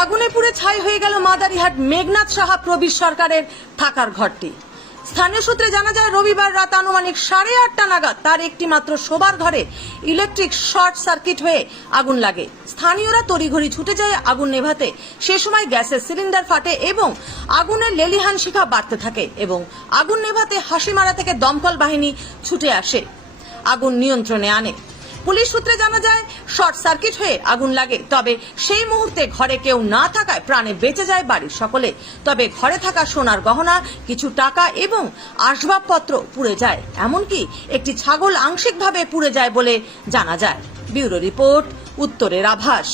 আগুনে পুড়ে ছাই হয়ে গেল মাদারিহাট মেঘনাথ সাহা প্রবীর সরকারের থাকার ঘরটি। স্থানীয় সূত্রে জানা যায়, রবিবার রাত আনুমানিক 8:30 নাগাদ তার একটি মাত্র শোবার ঘরে ইলেকট্রিক শর্ট সার্কিট হয়ে আগুন লাগে। স্থানীয়রা তড়িঘড়ি ছুটে যায় আগুন নেভাতে। সে সময় গ্যাসের সিলিন্ডার ফাটে এবং আগুনের লেলিহান শিখা বাড়তে থাকে এবং আগুন নেভাতে হাসিমারা থেকে দমকল বাহিনী ছুটে আসে, আগুন নিয়ন্ত্রণে আনে। পুলিশ সূত্রে জানা যায়, শর্ট সার্কিট হয়ে আগুন লাগে। তবে সেই মুহূর্তে ঘরে কেউ না থাকায় প্রাণে বেঁচে যায় বাড়ির সকলে। তবে ঘরে থাকা সোনার গহনা, কিছু টাকা এবং আসবাবপত্র পুড়ে যায়। এমনকি একটি ছাগল আংশিকভাবে পুড়ে যায় বলে জানা যায়। ব্যুরো রিপোর্ট, উত্তরের আভাস।